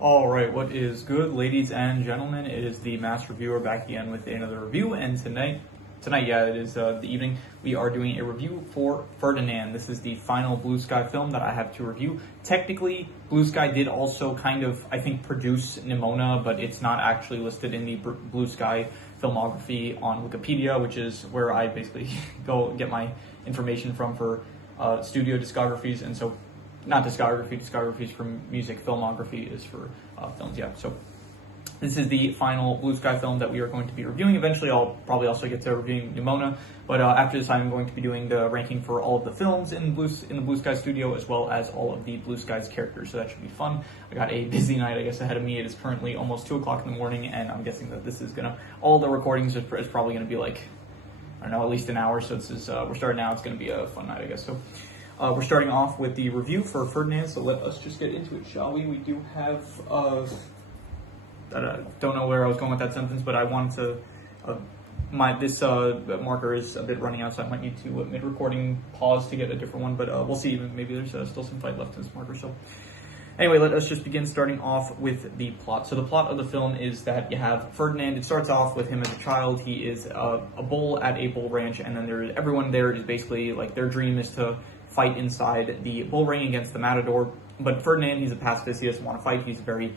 All right, what is good, ladies and gentlemen? It is the Mass Reviewer back again with another review, and tonight, yeah, it is the evening. We are doing a review for Ferdinand. This is the final Blue Sky film that I have to review. Technically, Blue Sky did also kind of, I think, produce Nimona, but it's not actually listed in the Blue Sky filmography on Wikipedia, which is where I basically go get my information from for studio discographies, and so. Not discographies from music. Filmography is for films, yeah. So this is the final Blue Sky film that we are going to be reviewing. Eventually, I'll probably also get to reviewing Nimona, but after this, I'm going to be doing the ranking for all of the films in the Blue Sky studio, as well as all of the Blue Sky's characters, so that should be fun. I got a busy night, I guess, ahead of me. It is currently almost 2 o'clock in the morning, and I'm guessing that this is all the recordings is probably gonna be like, I don't know, at least an hour, so this is, we're starting now, it's gonna be a fun night, I guess, so. We're starting off with the review for Ferdinand, so let us just get into it, shall we? We do have, I don't know where I was going with that sentence, but I wanted to, this marker is a bit running out, so I might need to, mid-recording, pause to get a different one, but we'll see. Maybe there's still some fight left in this marker, so. Anyway, let us just begin starting off with the plot. So the plot of the film is that you have Ferdinand. It starts off with him as a child. He is a bull at a bull ranch, and then everyone there is basically, like, their dream is to fight inside the bull ring against the matador. But Ferdinand, he's a pacifist. He doesn't want to fight. He's a very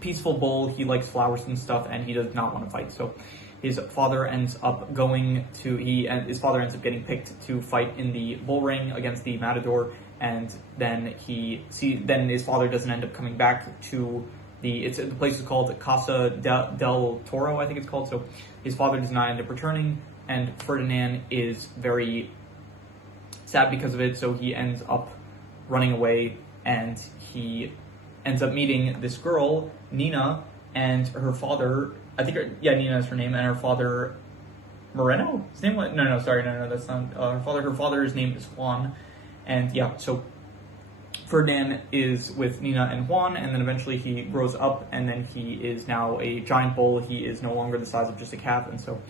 peaceful bull. He likes flowers and stuff, and he does not want to fight. So his father ends up his father ends up getting picked to fight in the bull ring against the matador, and then his father doesn't end up coming back to the place is called Casa del Toro, I think it's called. So his father does not end up returning, and Ferdinand is very sad because of it, so he ends up running away, and he ends up meeting this girl, Nina, and her father, Nina is her name, and her father, Moreno? His name was, no, that's not, her father's name is Juan, and yeah, so Ferdinand is with Nina and Juan, and then eventually he grows up, and then he is now a giant bull. He is no longer the size of just a calf, and so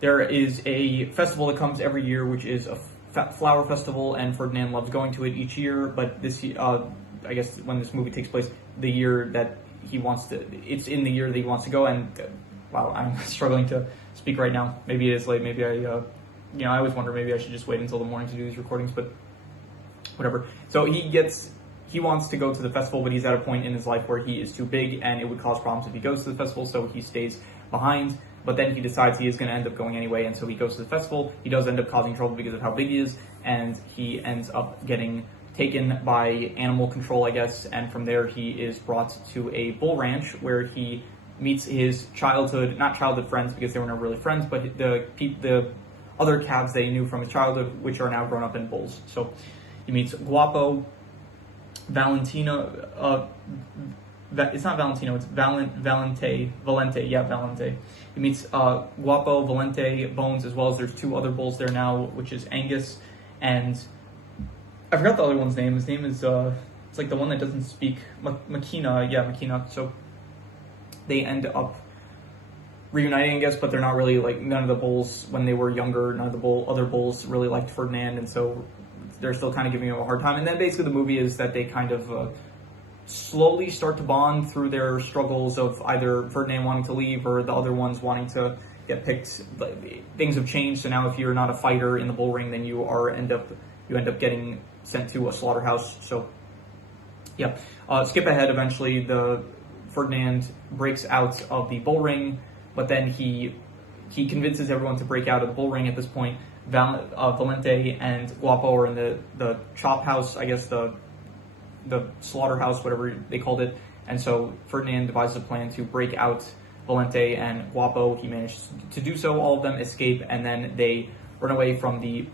there is a festival that comes every year, which is a flower festival, and Ferdinand loves going to it each year, but this I guess when this movie takes place, it's in the year that he wants to go, and wow, I'm struggling to speak right now. Maybe it is late, maybe I always wonder, maybe I should just wait until the morning to do these recordings, but whatever. So he wants to go to the festival, but he's at a point in his life where he is too big, and it would cause problems if he goes to the festival, so he stays behind. But then he decides he is going to end up going anyway, and so he goes to the festival. He does end up causing trouble because of how big he is, and he ends up getting taken by animal control, I guess, and from there he is brought to a bull ranch where he meets his not childhood friends because they were never really friends, but the other calves they knew from his childhood, which are now grown up in bulls. So he meets Guapo, Valentino, it's not Valentino, it's Valente, yeah, Valente. He meets Guapo, Valente, Bones, as well as there's 2 other bulls there now, which is Angus, and I forgot the other one's name. His name is, it's like the one that doesn't speak, Makina, so they end up reuniting, I guess, but they're not really, like, none of the bulls, when they were younger, none of the other bulls really liked Ferdinand, and so they're still kind of giving him a hard time, and then basically the movie is that they kind of slowly start to bond through their struggles of either Ferdinand wanting to leave or the other ones wanting to get picked. Things have changed, so now if you're not a fighter in the bull ring, then you end up getting sent to a slaughterhouse. So yeah, skip ahead. Eventually, Ferdinand breaks out of the bull ring, but then he convinces everyone to break out of the bull ring. At this point, Valente and Guapo are in the chop house, I guess the slaughterhouse, whatever they called it, and so Ferdinand devises a plan to break out Valente and Guapo. He manages to do so. All of them escape, and then they run away from the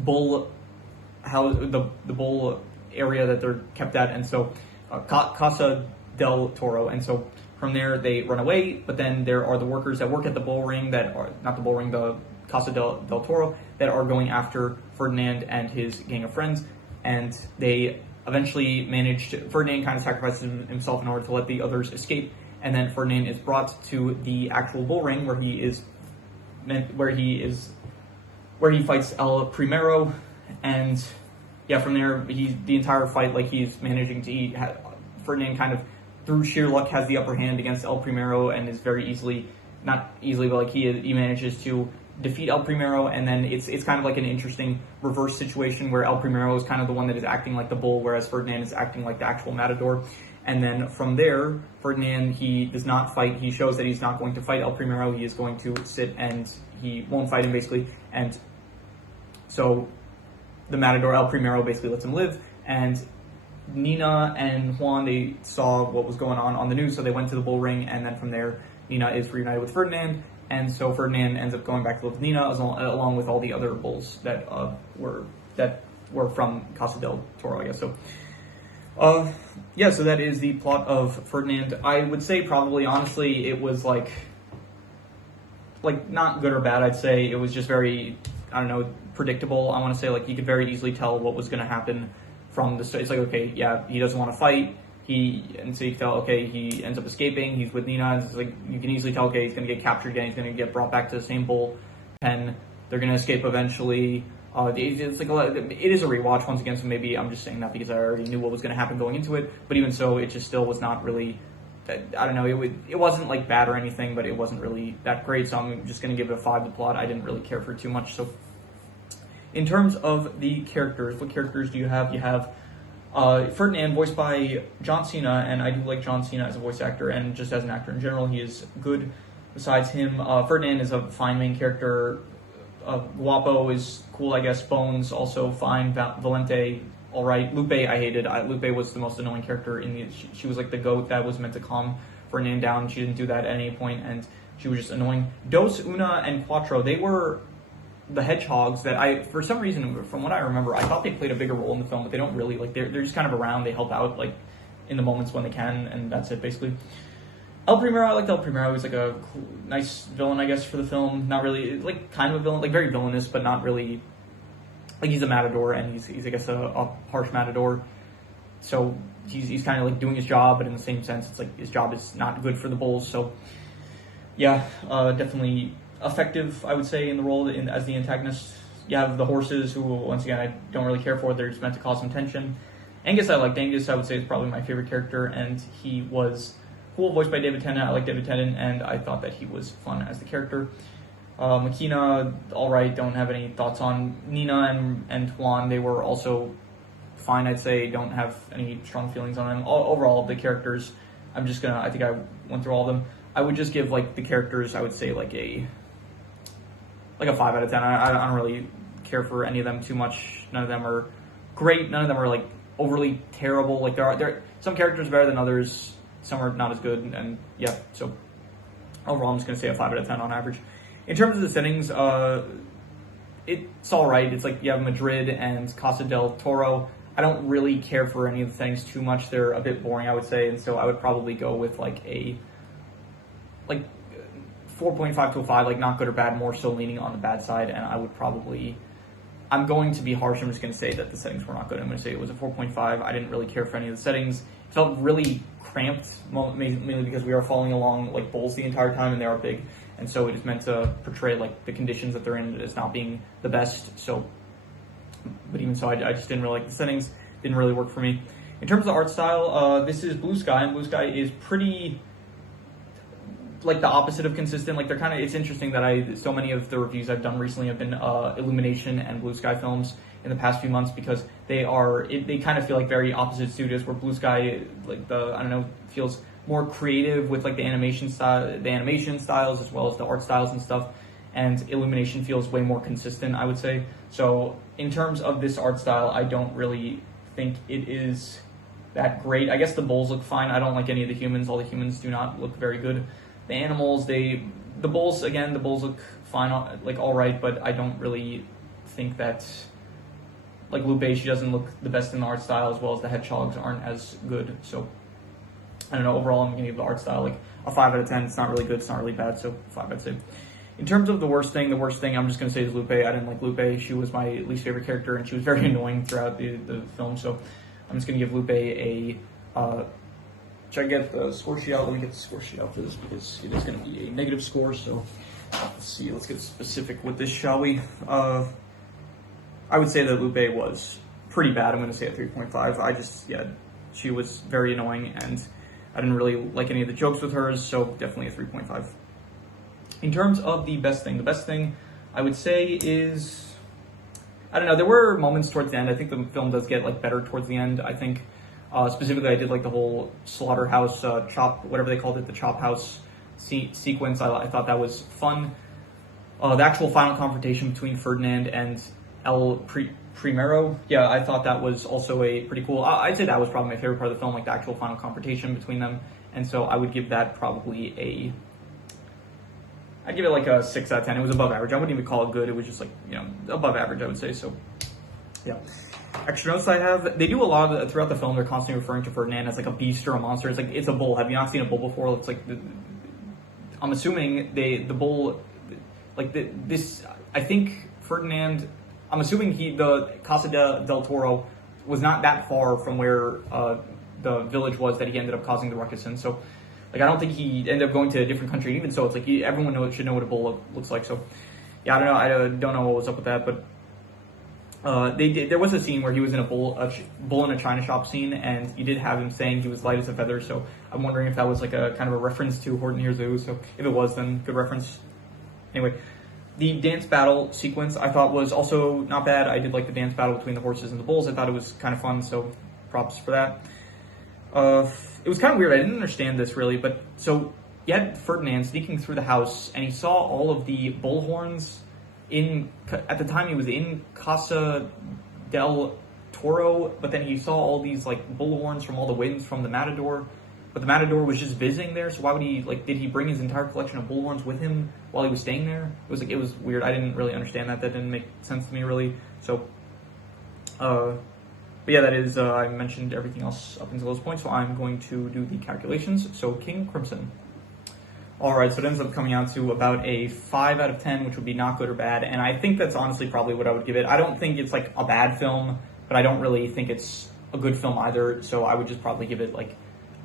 bull house, the bull area that they're kept at, and so Casa del Toro, and so from there they run away. But then there are the workers that work at the bull ring the Casa del Toro, that are going after Ferdinand and his gang of friends, and they eventually Ferdinand kind of sacrifices himself in order to let the others escape, and then Ferdinand is brought to the actual bull ring where he fights El Primero, and yeah, from there, the entire fight, like, he's managing to Ferdinand kind of, through sheer luck, has the upper hand against El Primero and is very easily, not easily, but like he manages to defeat El Primero, and then it's kind of like an interesting reverse situation where El Primero is kind of the one that is acting like the bull, whereas Ferdinand is acting like the actual matador. And then from there, Ferdinand, he does not fight. He shows that he's not going to fight El Primero. He is going to sit and he won't fight him, basically. And so the matador, El Primero, basically lets him live. And Nina and Juan, they saw what was going on the news, so they went to the bull ring. And then from there, Nina is reunited with Ferdinand. And so Ferdinand ends up going back to live with Nina, along with all the other bulls that were from Casa del Toro, I guess. So yeah, so that is the plot of Ferdinand. I would say probably, honestly, it was like not good or bad. I'd say it was just very, I don't know, predictable. I want to say, like, you could very easily tell what was going to happen from the start. It's like, okay, yeah, he doesn't want to fight. And so you can tell, okay, he ends up escaping. He's with Nina. And it's like, you can easily tell, okay, he's going to get captured again. He's going to get brought back to the same bull pen. They're going to escape eventually. It's like it is a rewatch once again, so maybe I'm just saying that because I already knew what was going to happen going into it. But even so, it just still was not really, I don't know, it wasn't like bad or anything, but it wasn't really that great. So I'm just going to give it a 5 to plot. I didn't really care for it too much. So in terms of the characters, what characters do you have? You have Ferdinand, voiced by John Cena, and I do like John Cena as a voice actor and just as an actor in general. He is good. Besides him, Ferdinand is a fine main character. Guapo is cool, I guess. Bones, also fine. Valente, all right. Lupe, I hated. Lupe was the most annoying character in the. She was like the goat that was meant to calm Ferdinand down. She didn't do that at any point, and she was just annoying. Dos, Una, and Cuatro, they were the hedgehogs that for some reason, from what I remember, I thought they played a bigger role in the film, but they don't really. Like, they're just kind of around. They help out, like, in the moments when they can, and that's it, basically. El Primero, I liked El Primero. He's like a cool, nice villain, I guess, for the film. Not really, like, kind of a villain, like, very villainous, but not really. Like, he's a matador, and he's I guess, a harsh matador. So he's kind of like doing his job, but in the same sense, it's like his job is not good for the bulls. So yeah, definitely effective, I would say, in the role as the antagonist. You have the horses, who, once again, I don't really care for. They're just meant to cause some tension. Angus, I liked Angus. I would say is probably my favorite character, and he was cool, voiced by David Tennant. I like David Tennant, and I thought that he was fun as the character. Makina, all right, don't have any thoughts on. Nina and Juan, they were also fine, I'd say. Don't have any strong feelings on them. Overall, the characters, I think I went through all of them. I would just give, like, the characters, I would say, like a 5 out of 10. I don't really care for any of them too much. None of them are great. None of them are, like, overly terrible. Like, there are some characters better than others. Some are not as good, and yeah, so overall I'm just going to say a 5 out of 10 on average. In terms of the settings, it's all right. It's like you have Madrid and Casa del Toro. I don't really care for any of the things too much. They're a bit boring, I would say, and so I would probably go with like a 4.5 to a 5, like not good or bad, more so leaning on the bad side, and I'm going to be harsh. I'm just going to say that the settings were not good. I'm going to say it was a 4.5. I didn't really care for any of the settings. It felt really cramped, mainly because we are following along like bulls the entire time, and they are big, and so it is meant to portray like the conditions that they're in as not being the best. So, but even so, I just didn't really like the settings. Didn't really work for me. In terms of the art style, this is Blue Sky, and Blue Sky is pretty like the opposite of consistent. Like, they're kind of, it's interesting that so many of the reviews I've done recently have been Illumination and Blue Sky films in the past few months, because they kind of feel like very opposite studios, where Blue Sky, like, feels more creative with like the animation styles as well as the art styles and stuff, and Illumination feels way more consistent, I would say. So in terms of this art style, I don't really think it is that great. I guess the bulls look fine. I don't like any of the humans. All the humans do not look very good. The animals, the bulls look fine, like all right, but I don't really think that, like Lupe, she doesn't look the best in the art style, as well as the hedgehogs aren't as good. So I don't know, overall I'm going to give the art style like a 5 out of 10. It's not really good, it's not really bad, so 5 I'd say. In terms of the worst thing I'm just going to say is Lupe. I didn't like Lupe. She was my least favorite character, and she was very annoying throughout the film, so I'm just going to give Lupe a... should I get the score sheet out? Let me get the score sheet out for this, because it is going to be a negative score, so let's see. Let's get specific with this, shall we? I would say that Lupe was pretty bad. I'm going to say a 3.5. she was very annoying, and I didn't really like any of the jokes with hers, so definitely a 3.5. In terms of the best thing I would say is, I don't know, there were moments towards the end. I think the film does get like better towards the end. I think specifically I did like the whole slaughterhouse chop, whatever they called it, the chop house sequence. I thought that was fun. The actual final confrontation between Ferdinand and Primero, yeah, I thought that was also a pretty cool. I'd say that was probably my favorite part of the film, like the actual final confrontation between them. And so I would give that probably I'd give it like a 6 out of 10. It was above average. I wouldn't even call it good. It was just like, above average, I would say. So, yeah. Extra notes I have, they do a lot of, throughout the film, they're constantly referring to Ferdinand as like a beast or a monster. It's like, it's a bull. Have you not seen a bull before? It's like, I'm assuming the bull, like this, I think Ferdinand, I'm assuming the Casa del Toro was not that far from where the village was that he ended up causing the ruckus in. So, like, I don't think he ended up going to a different country. Even so, it's like everyone should know what a bull looks like. So, yeah, I don't know. I don't know what was up with that, but there was a scene where he was in a bull in a china shop scene, and you did have him saying he was light as a feather. So I'm wondering if that was like a kind of a reference to Horton Hears a Who. So if it was, then good reference. Anyway, the dance battle sequence I thought was also not bad. I did like the dance battle between the horses and the bulls. I thought it was kind of fun. So props for that. It was kind of weird. I didn't understand this really, but so you had Ferdinand sneaking through the house, and he saw all of the bull horns at the time he was in Casa del Toro, but then he saw all these like bull horns from all the winds from the Matador, but the Matador was just visiting there. So why would he did he bring his entire collection of bull horns with him while he was staying there? It was weird. I didn't really understand that. That didn't make sense to me really. So, but yeah, that is, I mentioned everything else up until those points, so I'm going to do the calculations. So King Crimson. Alright, so it ends up coming out to about a 5 out of 10, which would be not good or bad, and I think that's honestly probably what I would give it. I don't think it's like a bad film, but I don't really think it's a good film either, so I would just probably give it like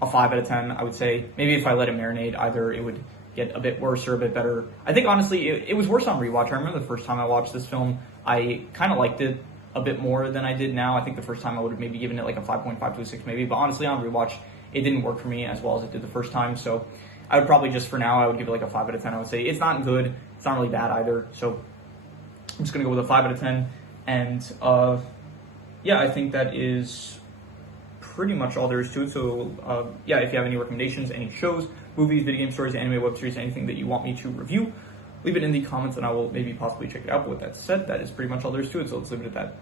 a 5 out of 10, I would say. Maybe if I let it marinate, either it would get a bit worse or a bit better. I think honestly, it was worse on rewatch. I remember the first time I watched this film, I kind of liked it a bit more than I did now. I think the first time I would have maybe given it like a 5.5 to a 6 maybe, but honestly on rewatch, it didn't work for me as well as it did the first time, so I would probably just for now, I would give it like a 5 out of 10. I would say it's not good, it's not really bad either, so I'm just going to go with a 5 out of 10, and yeah, I think that is pretty much all there is to it. So yeah, if you have any recommendations, any shows, movies, video game stories, anime, web series, anything that you want me to review, leave it in the comments and I will maybe possibly check it out. But with that said, that is pretty much all there is to it, so let's leave it at that.